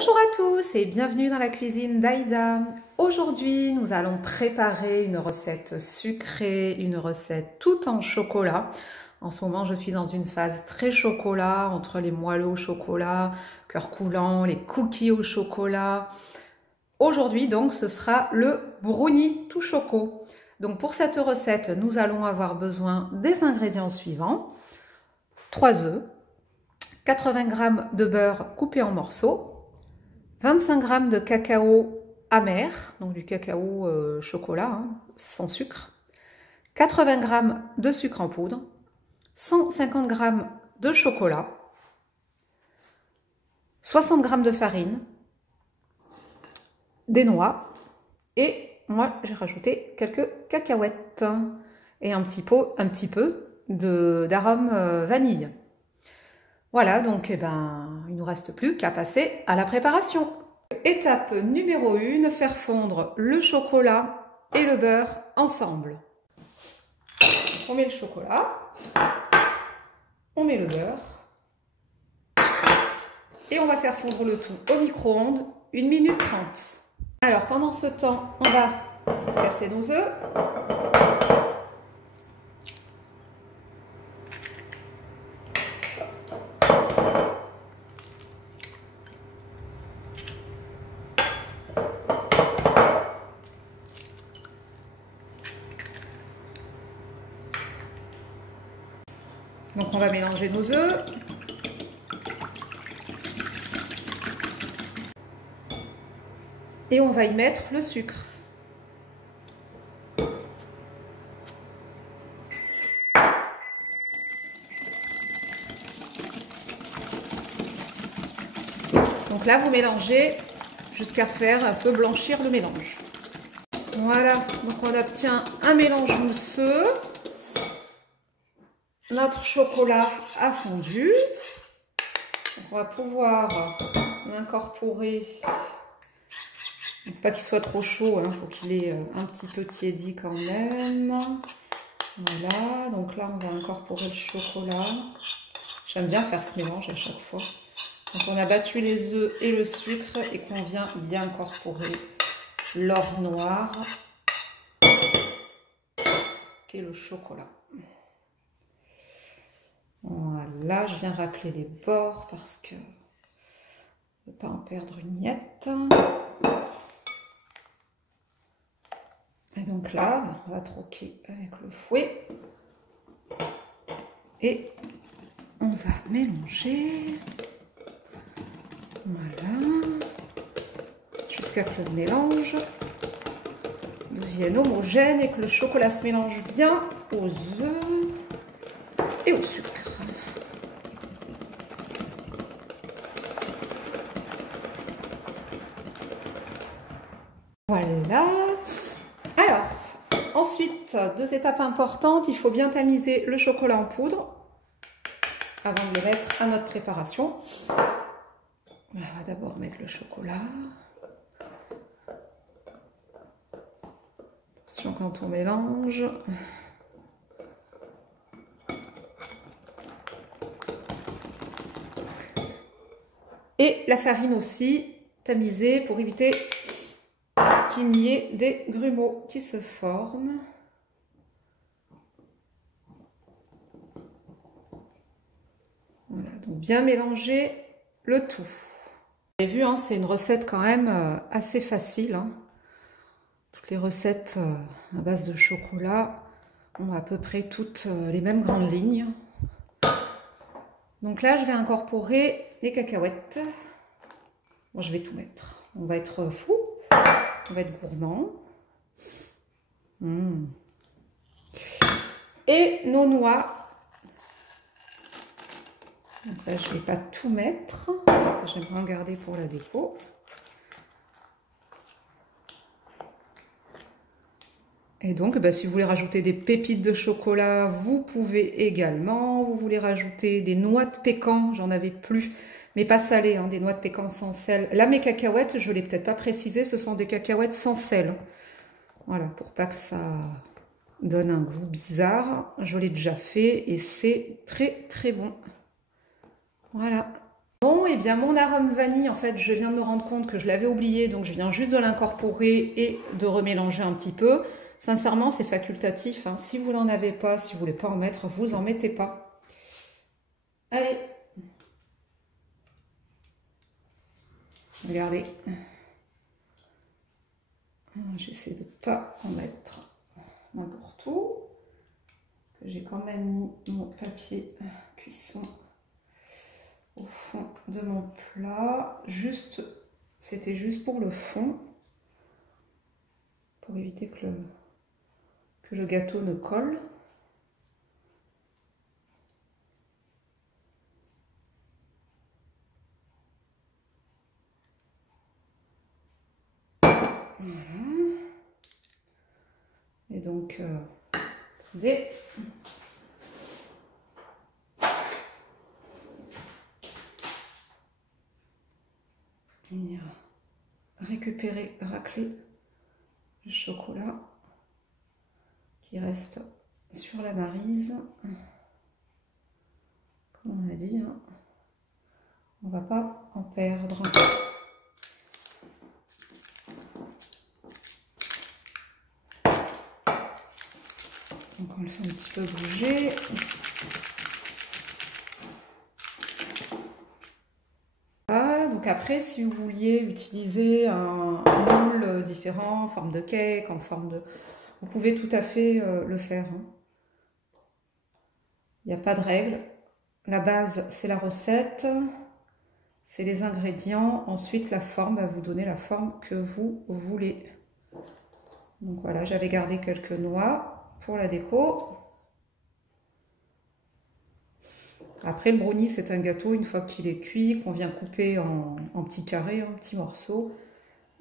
Bonjour à tous et bienvenue dans la cuisine d'Aïda. Aujourd'hui, nous allons préparer une recette sucrée, une recette tout en chocolat. En ce moment, je suis dans une phase très chocolat, entre les moelleux au chocolat, cœur coulant, les cookies au chocolat. Aujourd'hui, donc, ce sera le brownie tout choco. Donc, pour cette recette, nous allons avoir besoin des ingrédients suivants. 3 œufs, 80 g de beurre coupé en morceaux, 25 g de cacao amer, donc du cacao chocolat, hein, sans sucre, 80 g de sucre en poudre, 150 g de chocolat, 60 g de farine, des noix, et moi j'ai rajouté quelques cacahuètes et un petit peu d'arôme vanille. Voilà, donc il ne nous reste plus qu'à passer à la préparation. Étape numéro 1, faire fondre le chocolat et le beurre ensemble. On met le chocolat, on met le beurre et on va faire fondre le tout au micro-ondes 1 minute 30. Alors pendant ce temps, on va casser nos œufs. Donc on va mélanger nos œufs. Et on va y mettre le sucre. Donc là, vous mélangez jusqu'à faire un peu blanchir le mélange. Voilà, donc on obtient un mélange mousseux. Notre chocolat a fondu. On va pouvoir l'incorporer. Il ne faut pas qu'il soit trop chaud, il faut qu'il ait un petit peu tiédi quand même. Voilà, donc là on va incorporer le chocolat. J'aime bien faire ce mélange à chaque fois. Donc on a battu les œufs et le sucre et qu'on vient y incorporer l'or noir, qui est le chocolat. Voilà, je viens racler les bords parce que je ne veux pas en perdre une miette. Et donc là, on va troquer avec le fouet et on va mélanger. Voilà, jusqu'à ce que le mélange devienne homogène et que le chocolat se mélange bien aux œufs et au sucre. Voilà. Alors, ensuite, 2 étapes importantes. Il faut bien tamiser le chocolat en poudre avant de le mettre à notre préparation. On va d'abord mettre le chocolat. Attention quand on mélange. Et la farine aussi, tamisée pour éviter qu'il y ait des grumeaux qui se forment. Voilà, donc bien mélanger le tout. Vous avez vu, hein, c'est une recette quand même assez facile. Hein. Toutes les recettes à base de chocolat ont à peu près toutes les mêmes grandes lignes. Donc là, je vais incorporer les cacahuètes. Bon, je vais tout mettre. On va être fou. On va être gourmand. Et nos noix. Donc là, je ne vais pas tout mettre. Parce que j'aimerais en garder pour la déco. Et donc, si vous voulez rajouter des pépites de chocolat, vous pouvez également. Vous voulez rajouter des noix de pécan, j'en avais plus, mais pas salées, hein, des noix de pécan sans sel. Là, mes cacahuètes, je ne l'ai peut-être pas précisé, ce sont des cacahuètes sans sel. Voilà, pour pas que ça donne un goût bizarre. Je l'ai déjà fait et c'est très très bon. Voilà. Bon, et bien mon arôme vanille, en fait, je viens de me rendre compte que je l'avais oublié, donc je viens juste de l'incorporer et de remélanger un petit peu. Sincèrement, c'est facultatif, hein. Si vous n'en avez pas, si vous voulez pas en mettre, vous en mettez pas. Allez. Regardez. J'essaie de ne pas en mettre n'importe où. Parce que j'ai quand même mis mon papier cuisson au fond de mon plat. C'était juste pour le fond. Pour éviter que le gâteau ne colle. Voilà. Et donc, attendez. Venir récupérer, racler le chocolat qui reste sur la maryse. Comme on a dit, hein, on ne va pas en perdre. Donc on le fait un petit peu bouger. Voilà, donc après, si vous vouliez utiliser un moule différent, en forme de cake, en forme de... Vous pouvez tout à fait le faire. Hein. Il n'y a pas de règle. La base, c'est la recette, c'est les ingrédients. Ensuite, la forme va vous donner la forme que vous voulez. Donc voilà, j'avais gardé quelques noix pour la déco. Après, le brownie, c'est un gâteau, une fois qu'il est cuit, qu'on vient couper en petits carrés, en petits morceaux.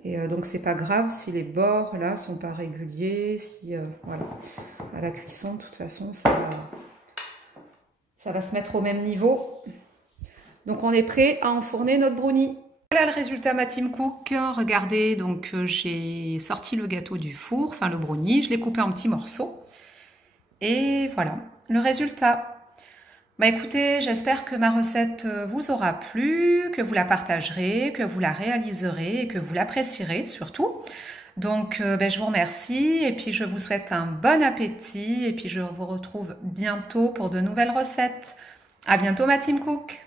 Et donc, c'est pas grave si les bords, là, sont pas réguliers. Si, voilà, à la cuisson, de toute façon, ça va se mettre au même niveau. Donc, on est prêt à enfourner notre brownie. Voilà le résultat, ma team cook. Regardez, donc j'ai sorti le gâteau du four, enfin le brownie, je l'ai coupé en petits morceaux. Et voilà, le résultat. Bah écoutez, j'espère que ma recette vous aura plu, que vous la partagerez, que vous la réaliserez et que vous l'apprécierez surtout. Donc je vous remercie et puis je vous souhaite un bon appétit et puis je vous retrouve bientôt pour de nouvelles recettes. À bientôt ma team cook.